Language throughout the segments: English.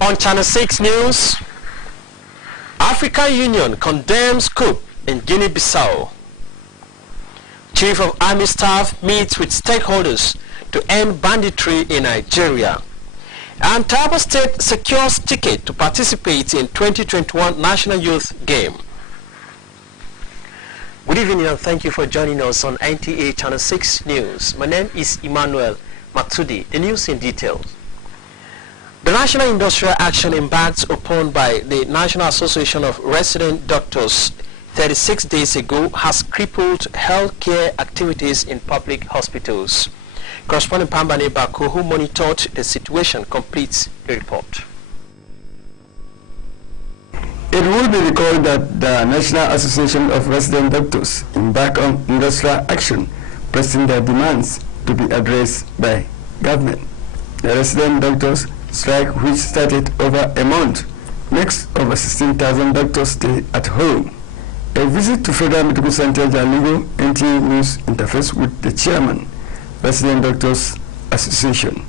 On Channel 6 News, African Union condemns coup in Guinea-Bissau. Chief of Army Staff meets with stakeholders to end banditry in Nigeria. And Taraba State secures ticket to participate in 2021 National Youth Game. Good evening and thank you for joining us on NTA Channel 6 News. My name is Emmanuel Matsudi. The news in detail. The National Industrial Action embarked upon by the National Association of Resident Doctors 36 days ago has crippled healthcare activities in public hospitals. Correspondent Pambane Bako, who monitored the situation, completes the report. It will be recalled that the National Association of Resident Doctors embarked on industrial action, pressing their demands to be addressed by government. The resident doctors strike, which started over a month, makes over 16,000 doctors stay at home. A visit to Federal Medical Center Jalingo, NTA News interface with the chairman, Resident Doctors Association,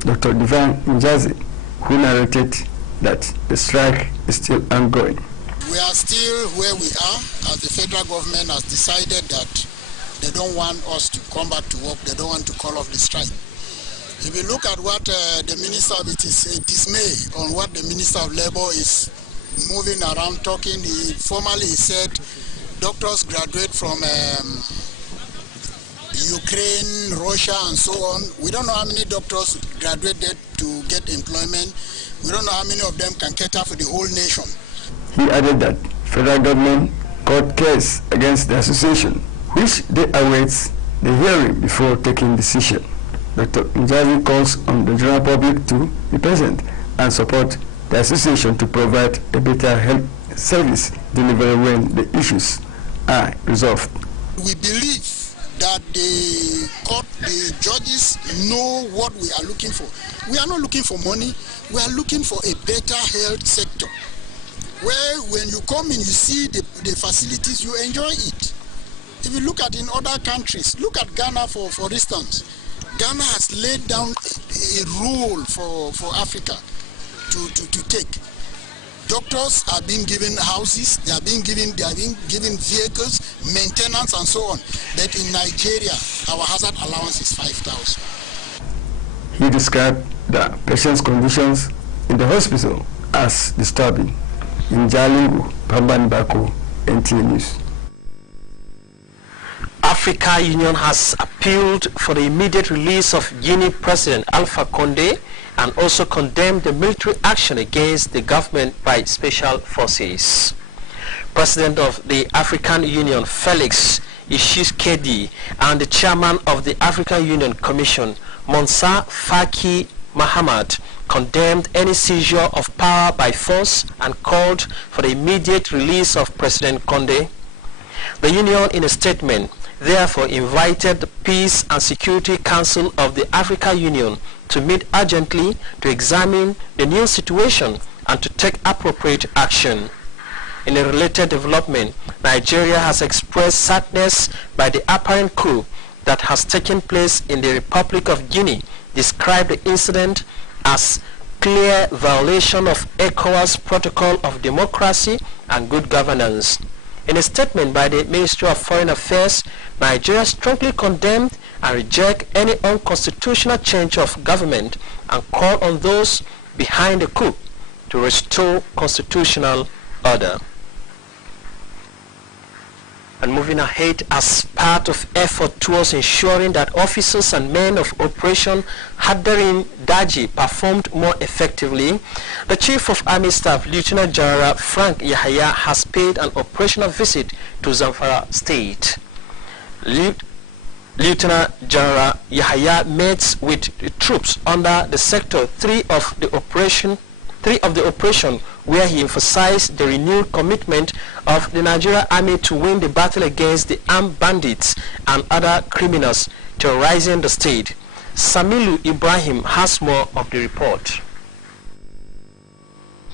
Dr. Divan Njazi, who narrated that the strike is still ongoing. We are still where we are, as the federal government has decided that they don't want us to come back to work, they don't want to call off the strike. If you look at what the Minister of it is dismay on what the Minister of Labour is moving around talking, he said doctors graduate from Ukraine, Russia and so on. We don't know how many doctors graduated to get employment. We don't know how many of them can cater for the whole nation. He added that federal government court case against the association, which they awaits the hearing before taking decision. Dr. Njazi calls on the general public to be present and support the association to provide a better health service delivery when the issues are resolved. We believe that the court, the judges know what we are looking for. We are not looking for money, we are looking for a better health sector, where when you come in, you see the facilities, you enjoy it. If you look at in other countries, look at Ghana for instance. Ghana has laid down a rule for Africa to take. Doctors are being given houses, they are being given vehicles, maintenance and so on. But in Nigeria, our hazard allowance is 5,000. He described the patient's conditions in the hospital as disturbing. In Jalingo, Pambane Bako, NTA News. Africa Union has appealed for the immediate release of Guinea President Alpha Condé and also condemned the military action against the government by special forces. President of the African Union Felix Tshisekedi and the chairman of the African Union Commission Moussa Faki Mahamat condemned any seizure of power by force and called for the immediate release of President Condé. The Union, in a statement, therefore invited the Peace and Security Council of the African Union to meet urgently to examine the new situation and to take appropriate action. In a related development, Nigeria has expressed sadness by the apparent coup that has taken place in the Republic of Guinea, described the incident as clear violation of ECOWAS Protocol of Democracy and Good Governance. In a statement by the Ministry of Foreign Affairs, Nigeria strongly condemned and reject any unconstitutional change of government and call on those behind the coup to restore constitutional order. And moving ahead, as part of effort towards ensuring that officers and men of Operation Hadarin Daji performed more effectively, the Chief of Army Staff, Lieutenant General Frank Yahaya, has paid an operational visit to Zamfara State. Lieutenant General Yahaya met with the troops under the Sector 3 of the operation, where he emphasized the renewed commitment of the Nigerian Army to win the battle against the armed bandits and other criminals terrorizing the state. Samilu Ibrahim has more of the report.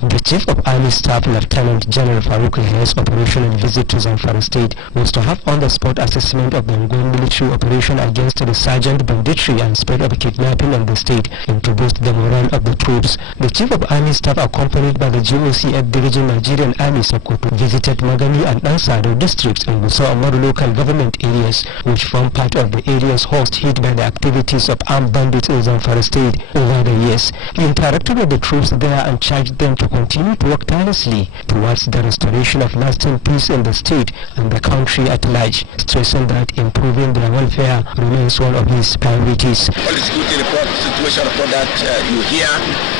The Chief of Army Staff, Lieutenant General Farouk Yahaya's operational visit to Zamfara State was to have on-the-spot assessment of the ongoing military operation against the sergeant banditry and spread of kidnapping in the state and to boost the morale of the troops. The Chief of Army Staff, accompanied by the GOC at Division Nigerian Army Sokoto, visited Magani and Ansado districts and Gusau Amaru local government areas, which form part of the areas host hit by the activities of armed bandits in Zamfara State over the years. He interacted with the troops there and charged them to continue to work tirelessly towards the restoration of lasting peace in the state and the country at large, stressing that improving their welfare remains one of his priorities. All the security report, situation report that you hear,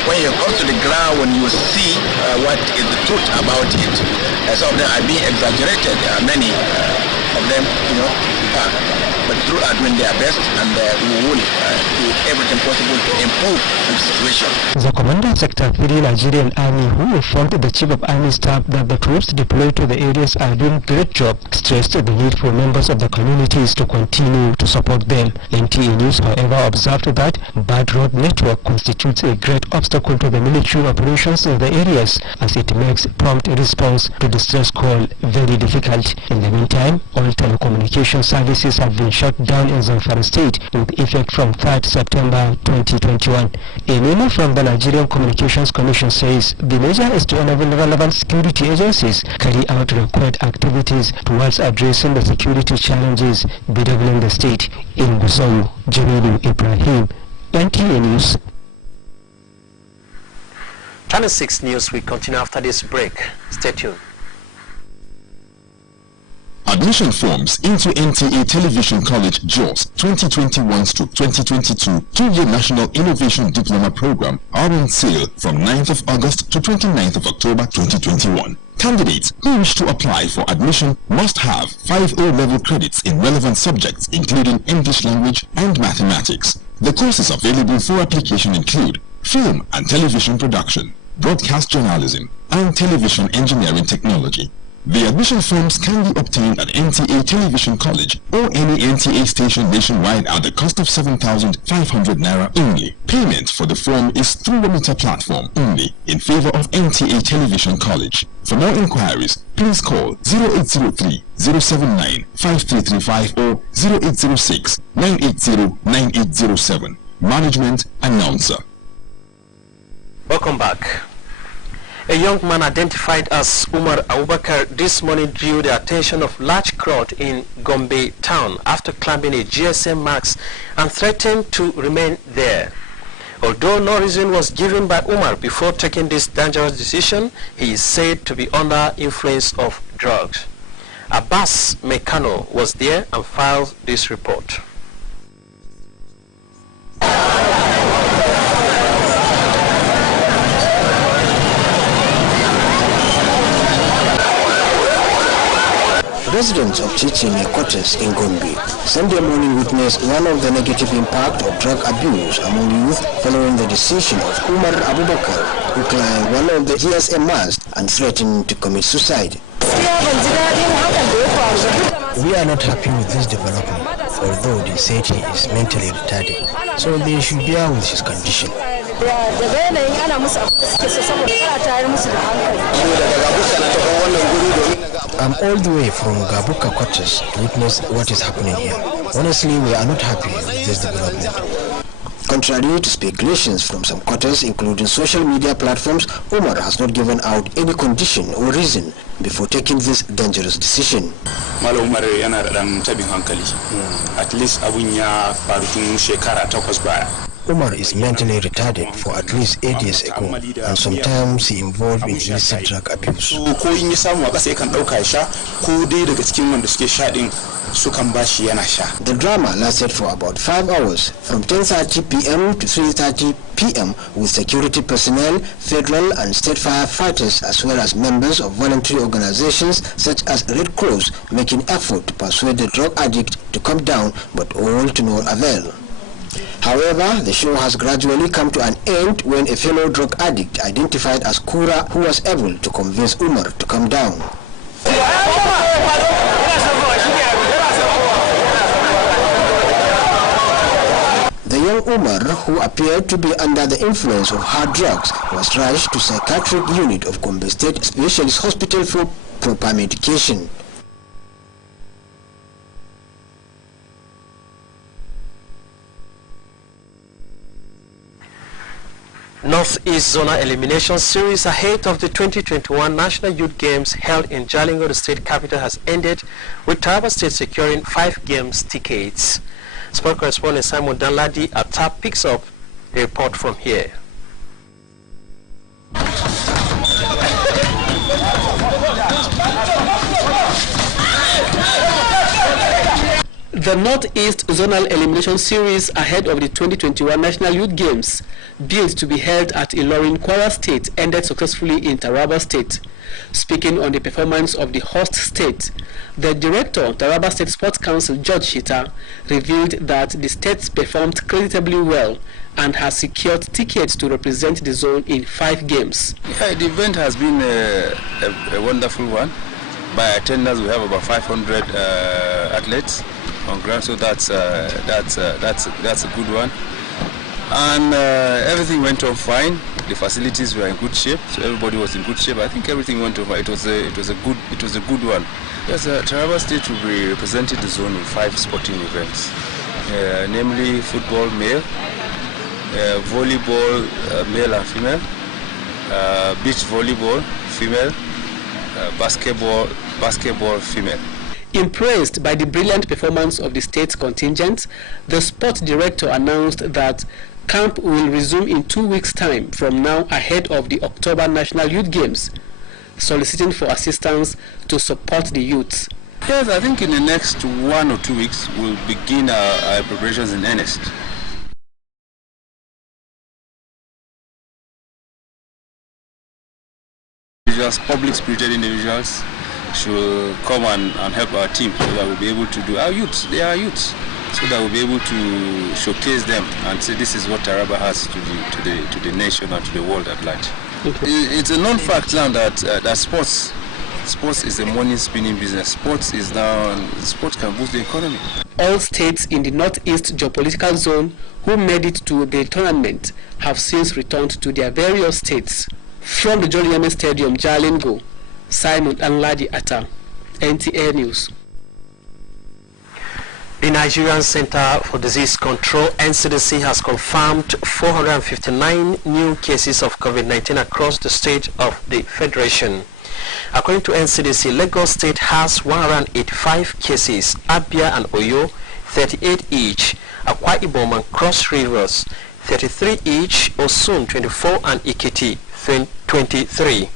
when you come to the ground, when you see what is the truth about it, some of them are being exaggerated. There are many of them, but the troops are doing their best, and we will do everything possible to improve the situation. The Commander Sector 3 Nigerian Army, who informed the Chief of Army Staff that the troops deployed to the areas are doing a great job, stressed the need for members of the communities to continue to support them. NTA News, however, observed that bad road network constitutes a great obstacle to the military operations in the areas, as it makes prompt response to distress call very difficult. In the meantime, all telecommunication services have been shut down in Zamfara State with effect from 3rd September 2021. A memo from the Nigerian Communications Commission says the measure is to enable relevant security agencies carry out required activities towards addressing the security challenges bedeviling the state. In Gusau, Jalingo, Ibrahim, NTA News. Channel 6 News will continue after this break. Stay tuned. Admission forms into NTA Television College JOS 2021-2022 2-year National Innovation Diploma Program are on sale from 9th of August to 29th of October 2021. Candidates who wish to apply for admission must have 5 O-level credits in relevant subjects including English language and mathematics. The courses available for application include film and television production, broadcast journalism, and television engineering technology. The admission forms can be obtained at NTA Television College or any NTA station nationwide at the cost of 7,500 Naira only. Payment for the form is through the meter platform only in favor of NTA Television College. For more inquiries, please call 0803-079-5335 or 0806-980-9807. Management Announcer. Welcome back. A young man identified as Umar Abubakar this morning drew the attention of large crowd in Gombe town after climbing a GSM mast and threatened to remain there. Although no reason was given by Umar before taking this dangerous decision, he is said to be under influence of drugs. Abbas Mekano was there and filed this report. Residents of Chichime quarters in Gombe Sunday morning witnessed one of the negative impact of drug abuse among youth following the decision of Umar Abubakar, who climbed one of the GSM masts and threatened to commit suicide. We are not happy with this development, although they said he is mentally retarded, so they should bear with his condition. I'm all the way from Gabuka quarters to witness what is happening here. Honestly, we are not happy with this development. Contrary to speculations from some quarters, including social media platforms, Umar has not given out any condition or reason before taking this dangerous decision. Malam Umar yana da dan tabin hankali. At least abun ya faru tun shekara 8 baya. Umar is mentally retarded for at least 8 years ago, and sometimes he involved in illicit drug abuse. Ko in ya samu a ƙasa yakan ɗauka ya sha, ko dai daga cikin wanda suke sha ɗin sukan bashi yana sha. The drama lasted for about 5 hours, from 10:30 p.m. to 3:30 p.m. with security personnel, federal and state firefighters, as well as members of voluntary organizations such as Red Cross making effort to persuade the drug addict to come down, but all to no avail. However, the show has gradually come to an end when a fellow drug addict identified as Kura, who was able to convince Umar to come down. The young Umar, who appeared to be under the influence of hard drugs, was rushed to psychiatric unit of Gombe State Specialist Hospital for proper medication. Northeast Zonal Elimination Series ahead of the 2021 National Youth Games held in Jalingo, the state capital, has ended, with Taraba State securing 5 games tickets. Sport correspondent Simon Danladi at TAP picks up the report from here. The Northeast Zonal Elimination Series ahead of the 2021 National Youth Games, built to be held at Ilorin, Kwara State, ended successfully in Taraba State. Speaking on the performance of the host state, the director of Taraba State Sports Council, George Shita, revealed that the state performed creditably well and has secured tickets to represent the zone in 5 games. Yeah, the event has been a wonderful one. By attendance, we have about 500 athletes on ground, so that's a good one. And everything went on fine. The facilities were in good shape, so everybody was in good shape. I think everything went on fine. It was a good one. Yes, Taraba State will be representing the zone in 5 sporting events, namely football male, volleyball male and female, beach volleyball female, basketball female. Impressed by the brilliant performance of the state's contingent, the sports director announced that camp will resume in 2 weeks' time from now ahead of the October National Youth Games, soliciting for assistance to support the youths. Yes, I think in the next 1 or 2 weeks we'll begin our preparations in earnest. Public-spirited individuals should come and help our team so that we'll be able to do our youths. They are youths, so that we'll be able to showcase them and say this is what Taraba has to the nation and to the world at large. It's a known fact now that sports is a money spinning business. Sport can boost the economy. All states in the Northeast geopolitical zone who made it to the tournament have since returned to their various states. From the Jalingo Stadium, Jalingo, Simon Danladi Atta, NTA News. The Nigerian Center for Disease Control, NCDC, has confirmed 459 new cases of COVID-19 across the state of the Federation. According to NCDC, Lagos State has 185 cases, Abia and Oyo 38 each, Akwa Ibom and Cross Rivers 33 each, Osun 24 and Ikiti 23.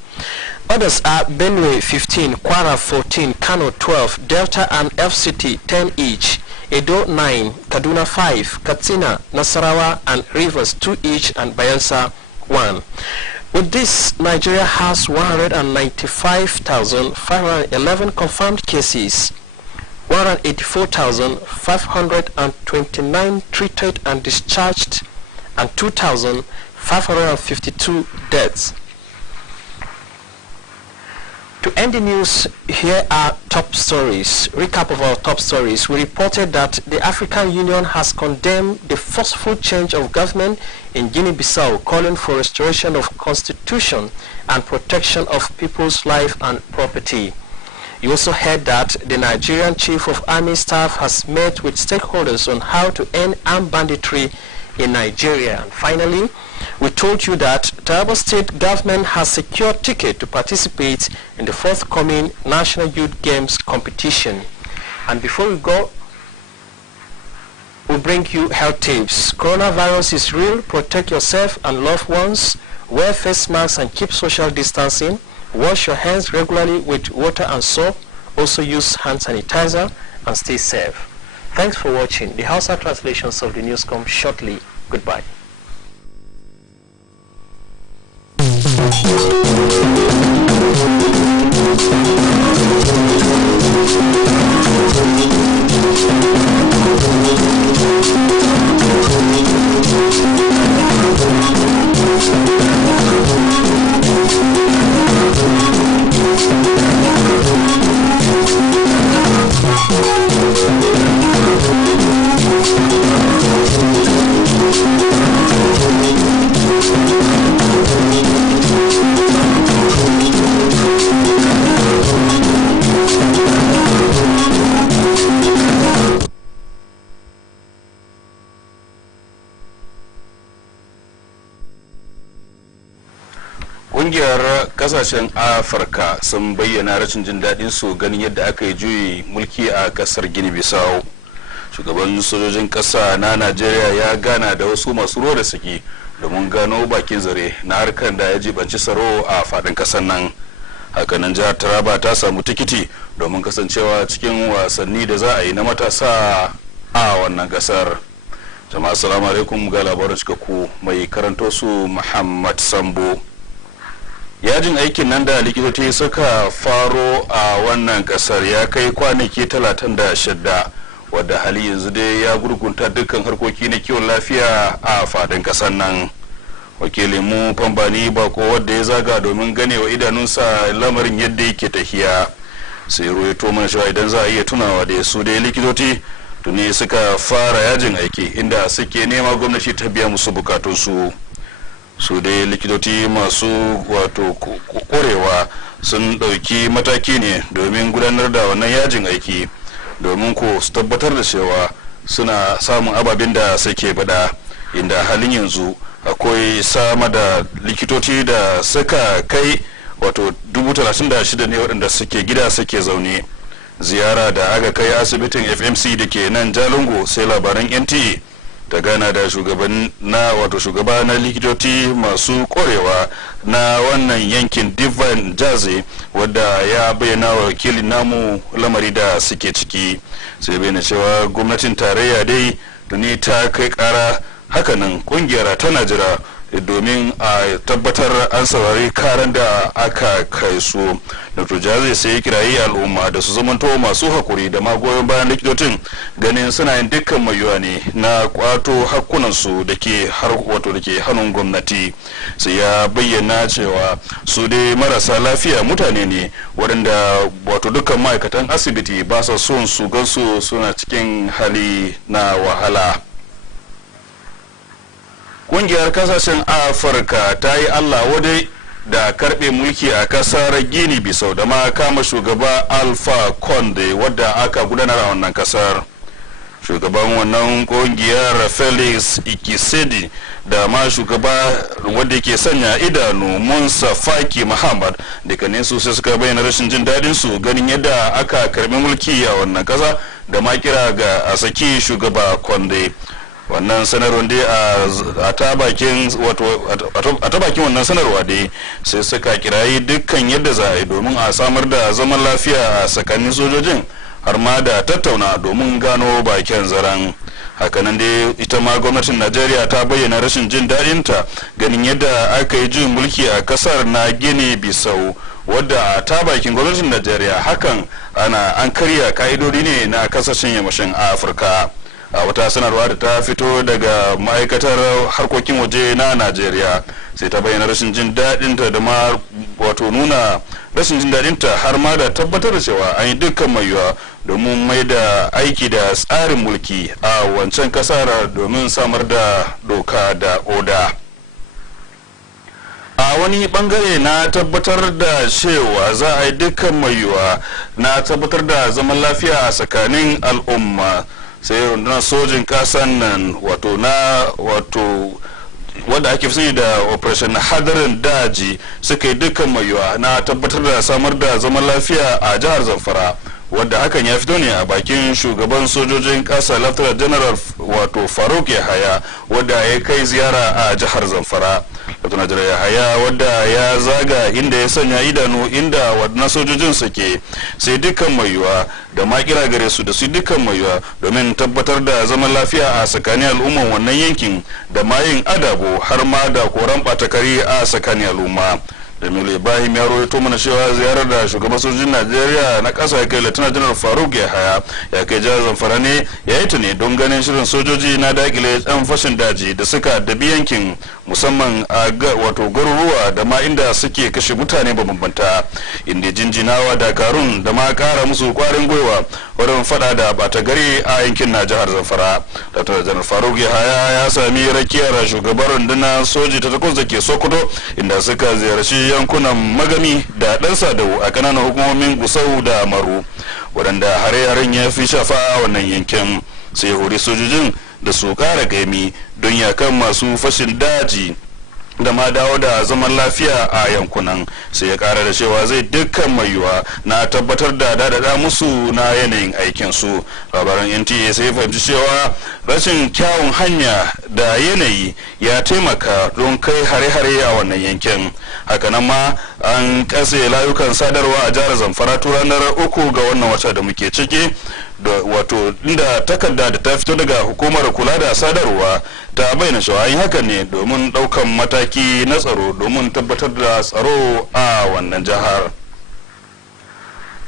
Others are Benue 15, Kwara 14, Kano 12, Delta and FCT 10 each, Edo 9, Kaduna 5, Katsina, Nasarawa and Rivers 2 each, and Bayelsa 1. With this, Nigeria has 195,511 confirmed cases, 184,529 treated and discharged, and 2,552 deaths. To end the news, here are top stories. Recap of our top stories. We reported that the African Union has condemned the forceful change of government in Guinea-Bissau, calling for restoration of constitution and protection of people's life and property. You also heard that the Nigerian Chief of Army Staff has met with stakeholders on how to end armed banditry in Nigeria. And finally, we told you that Taraba State government has secured ticket to participate in the forthcoming National Youth Games competition. And before we go, we'll bring you health tips. Coronavirus is real. Protect yourself and loved ones. Wear face masks and keep social distancing. Wash your hands regularly with water and soap. Also use hand sanitizer and stay safe. Thanks for watching. The Hausa translations of the news come shortly. Goodbye. Ƙungiyar kasashen Afirka sun bayyana rashin jin daɗin su ganin yadda aka yi juyi mulki a ƙasar Gini Bisau. Shugaban sojojin ƙasa na Najeriya ya gana da wasu masu ruwa da saki domin gano bakin zare na harkar da ya jibanci tsaro a faɗin ƙasar nan. Hakanan jihar Taraba ta samu tikiti domin kasancewa cikin wasanni da za a yi na matasa a wannan ƙasar. Jama'a assalamu alaikum, ga labarin cikakku mai karanto su Muhammad Sambo. Yajin aikin nan da likitoci suka faro a wannan kasar ya kai kwanaki 36 wadda hali yanzu dai ya gurgunta dukkan harkoki na kiwon lafiya a fadin kasar nan. Wakilin mu Fambani Bako wadda ya zaga domin ganewa idanunsa lamarin yadda yake tahiya sai ruwaito mana cewa idan za a iya tunawa da su dai likitoci tuni suka fara yajin aiki inda suke nema gwamnati ta biya musu bukatunsu. Su dai likitoci masu wato korewa sun ɗauki mataki ne domin gudanar da wannan yajin aiki domin ko su tabbatar da cewa suna samun ababen da suke bada, inda halin yanzu akwai sama da likitoci da suka kai wato 36,000 ne waɗanda suke gida suke zaune. Ziyara da aka kai asibitin FMC da ke nan Jalingo sai labaran NTA ta gana da shugaba na likitoci masu korewa na wannan yankin Divine Jaze wadda ya bayyana wa wakilin namu lamari da suke ciki. Sai bayyana cewa gwamnatin tarayya dai tuni ta kai kara, hakanan kungiyar tana jira domin a tabbatar an saurari karan da aka kai su. Dr. Jaze sai kirayi al'umma da su zamanto masu hakuri da magoyan bayan likitocin ganin suna yin dukkan mayuwa ne na kwato hakkunansu da ke hannun gwamnati. Sai ya bayyana cewa su dai marasa lafiya mutane ne waɗanda wato dukkan ma'aikatan asibiti ba sa son su gansu suna cikin hali na wahala. Kungiyar kasashen Afirka ta yi Allah wadai da karbe mulki a kasar Gini Bisau da ma kama shugaba Alpha Conde wadda aka gudanar a wannan kasar. Shugaban wannan kungiyar Felix Ikisedi da ma shugaba wadda ke sanya idanu Musa Faki Muhammad dukkanin su sai suka bayyana rashin jin dadin su ganin yadda aka karbi mulki a wannan kasa da ma kira ga a saki shugaba Conde. Wannan sanarwar dai a ta bakin wannan sanarwa dai sai suka kirayi dukkan yadda za a yi domin a samar da zaman lafiya a tsakanin sojojin har ma da tattauna domin gano bakin zaren. Hakanan dai ita ma gwamnatin Najeriya ta bayyana rashin jin daɗinta ganin yadda aka yi juyin mulki a kasar na Gini Bisau wadda ta bakin gwamnatin Najeriya hakan an karya ka'idodi ne na kasashen yammacin Afirka. A wata sanarwa da ta fito daga ma'aikatar harkokin waje na Najeriya sai ta bayyana rashin jin daɗinta da ma wato nuna rashin jin daɗinta har ma da tabbatar da cewa an yi dukkan mai yiwuwa domin mai da aiki da tsarin mulki a wancan kasar domin samar da doka da oda. A wani bangare na tabbatar da cewa za a yi dukkan mai yiwuwa na tabbatar da zaman lafiya a tsakanin al'umma sai rundunar sojin kasan nan wanda ake fi da operation hadarin daji suka yi dukkan mayuwa na tabbatar da samar da zaman lafiya a jihar Zamfara, wadda hakan ya fito ne a bakin shugaban sojojin kasa Lieutenant General Faruk Yahaya, wadda ya kai ziyara a jihar Zamfara. Lieutenant General Yahaya wadda ya zaga inda ya sanya idanu inda wadannan sojojin suke, sai dukkan mayuwa da ma kira gare su da su dukkan mayuwa domin tabbatar da zaman lafiya a tsakanin al'umman wannan yankin da ma yin adabo har ma da koran batakari a tsakanin al'umma. Jamilu Ibrahim ya rawaito mana cewa ziyarar da shugaban sojojin Najeriya na ƙasa ya kai Lieutenant General Faruk Yahaya ya kai jihar Zamfara ne ya yi ta ne don ganin shirin sojoji na dakile ɗan fashin daji da suka dabi yankin, musamman a garuruwa da ma inda suke kashe mutane mabambanta, inda jinjinawa dakarun da ma ƙara musu kwarin gwiwa wurin fada da bata gari a yankin na jihar Zamfara. Lieutenant General Faruk Yahaya ya sami rakiyar shugaban rundunar soji ta 8 da ke Sokoto, inda suka ziyarci yankunan Magami da ɗan Sadau a ƙananan hukumomin Gusau da Maru, waɗanda hare-haren ya fi shafa a wannan yankin. Sai hori sojojin da su ƙara gaimi don yakan masu fashin daji da ma dawo da zaman lafiya a yankunan. Sai ya kara da cewa zai dukkan mai yiwuwa na tabbatar da dadada musu na yanayin aikin su. Labaran NTA sai fahimci cewa rashin kyawun hanya da yanayi ya taimaka don kai hare-hare a wannan yankin. Hakanan ma an kase layukan sadarwa a jihar Zamfara tun ranar 3 ga wannan wata da muke ciki, inda takarda da ta fito daga hukumar kula da sadarwa ta bayyana cewa an yi hakan ne domin daukan mataki na tsaro domin tabbatar da tsaro a wannan jihar.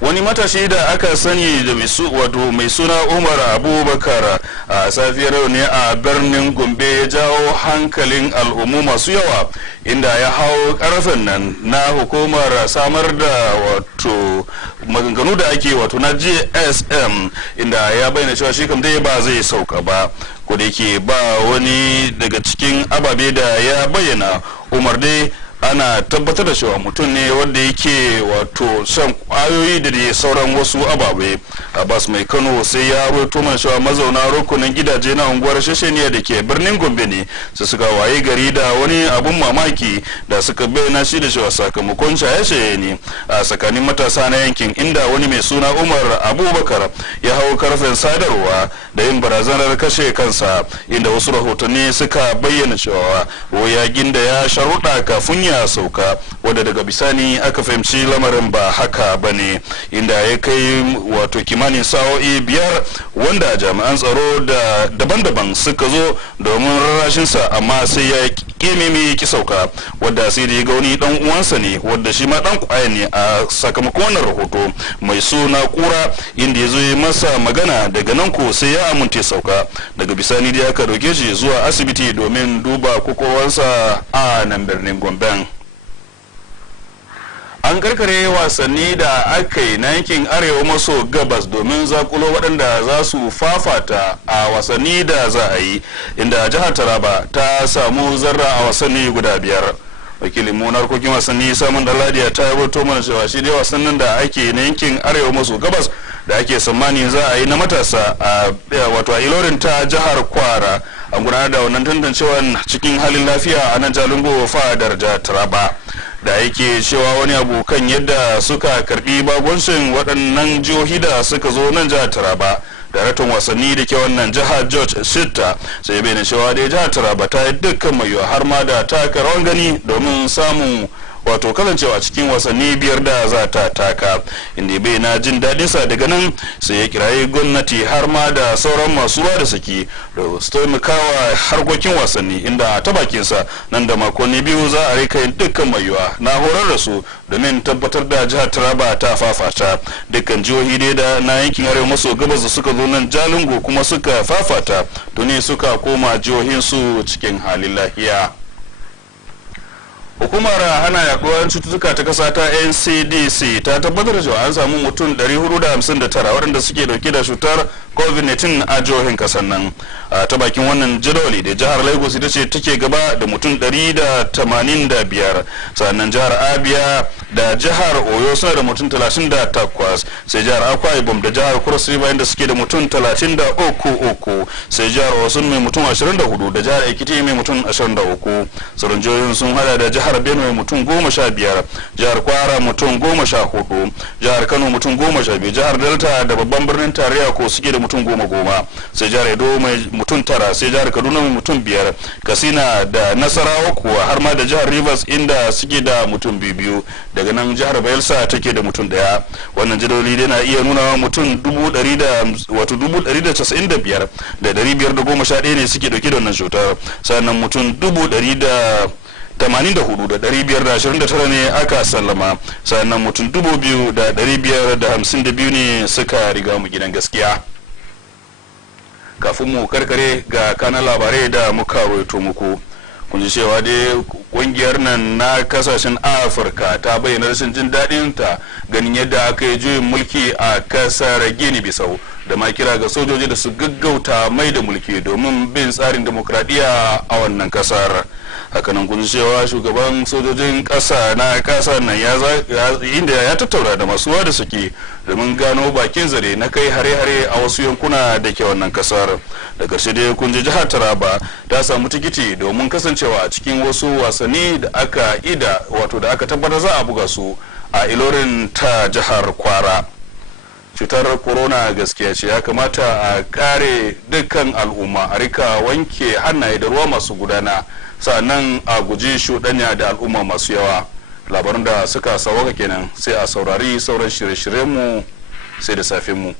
Wani matashi da aka sani da mai suna Umar Abubakar a safiyar yau ne a birnin Gombe ya jawo hankalin al'ummu masu yawa, inda ya hau karfin nan na hukumar samar da maganganu da ake na GSM, inda ya bayyana cewa shi kam dai ba zai sauka ba, ko da yake ba wani daga cikin ababe da ya bayyana. Umar dai ana tabbatar da cewa mutum ne wanda yake shan kwayoyi da sauran wasu ababe. Abbas Mai Kano sai ya rawaito mana cewa mazauna rukunin gidaje na unguwar Shesheniya da ke birnin Gombe ne su suka waye gari da wani abun mamaki da suka bayyana shi da cewa sakamakon shaye-shaye ne a tsakanin matasa na yankin, inda wani mai suna Umar Abubakar ya hau karfen sadarwa da yin barazanar kashe kansa, inda wasu rahotanni suka bayyana cewa wayagin da ya sharuɗa kafin ya sauka, wadda daga bisani aka fahimci lamarin ba haka bane, inda ya kai kimanin sa'o'i 5 wanda jami'an tsaro da daban-daban suka zo domin rarrashinsa, amma sai ya kememe ki sauka, wadda sai da ya ga wani dan uwansa ne wadda shi ma dan kwaya ne a sakamakon wannan rahoto mai suna Kura, inda ya zo yi masa magana, daga nan ko sai ya amince sauka. Daga bisani da aka dauke shi zuwa asibiti domin duba kokowarsa a nan birnin Gombe. An karkare wasanni da aka yi na yankin arewa maso gabas domin zakulo waɗanda za su fafata a wasanni da za a yi, inda jihar Taraba ta samu zarra a wasanni guda 5. Wakilin mu na harkokin wasanni Samun Daladiya ta yabato mana cewa shi dai wasannin da ake na yankin arewa maso gabas da ake tsammani za a yi na matasa a Ilorin ta jihar Kwara, an gudanar da wannan tantancewa cikin halin lafiya a nan Jalingo fadar jihar Taraba. Da yake cewa wani abu kan yadda suka karbi bagoncin waɗannan jihohi da suka zo nan jihar Taraba, daraktan wasanni da ke wannan jihar George Sitta sai bayyana cewa dai jihar Taraba ta yi dukkan mai har ma da taka rawan gani domin samun kasancewa cikin wasanni 5 da za ta taka, inda bai na jin daɗin sa. Daga nan sai ya kirayi gwamnati har ma da sauran masu ruwa da saki da su taimakawa harkokin wasanni, inda a ta bakin sa nan da makonni 2 za a rika yin dukkan mai na horar da su domin tabbatar da jihar Taraba ta fafata. Dukkan jihohi dai da na yankin arewa maso gabas da suka zo nan Jalingo kuma suka fafata tuni suka koma jihohin su cikin halin lafiya. Hukumar hana yaduwar cututtuka ta kasa ta NCDC ta tabbatar da cewa an samu mutum 459 waɗanda suke dauke da cutar covid-19 a jihohin kasar nan. Ta bakin wannan jadawali da jihar Lagos ita ce take gaba da mutum 185, sannan jihar Abia da jihar Oyo suna da mutum 38, sai jihar Akwa Ibom da jihar Cross River inda suke da mutum 33, sai jihar Osun mai mutum 24 da jihar Ekiti mai mutum 23. Sauran jihohin sun hada da jihar Benue mutum 15, jihar Kwara mutum 14, jihar Kano mutum 12, jihar Delta da babban birnin tarayya ko suke da mutum 10, sai jihar Edo mai mutum 9, sai jihar Kaduna mai mutum 5, Katsina da Nasarawa kuwa har ma da jihar Rivers inda suke da mutum 2, daga nan jihar Bayelsa take da mutum 1. Wannan jadawali dai na iya nuna mutum 195,511 ne suke dauke da wannan cutar, sannan mutum 84,529 ne aka sallama, sannan mutum 2,552 ne suka riga mu gidan gaskiya. Kafin mu karkare ga kanan labarai da muka rawaito muku, kun ji cewa dai kungiyar nan na kasashen Afirka ta bayyana rashin jin daɗin ta ganin yadda aka yi juyin mulki a kasar Gini Bisau, da ma kira ga sojoji da su gaggauta mai da mulki domin bin tsarin demokradiyya a wannan kasar. Hakanan kun cewa shugaban sojojin ƙasa na ƙasar nan inda ya tattauna da masu da suke domin gano bakin zare na kai hare-hare a wasu yankuna da ke wannan kasar. Da ƙarshe dai kun ji jihar Taraba ta samu tikiti domin kasancewa a cikin wasu wasanni da aka tabbatar za a buga su a Ilorin ta jihar Kwara. Cutar corona gaskiya ce, ya kamata a kare dukkan al'umma, a rika wanke hannaye da ruwa masu gudana, sannan a guji shuɗanya da al'umma masu yawa. Labaran da suka sawaka kenan, sai a saurari sauran shirye-shiryenmu sai da safen mu.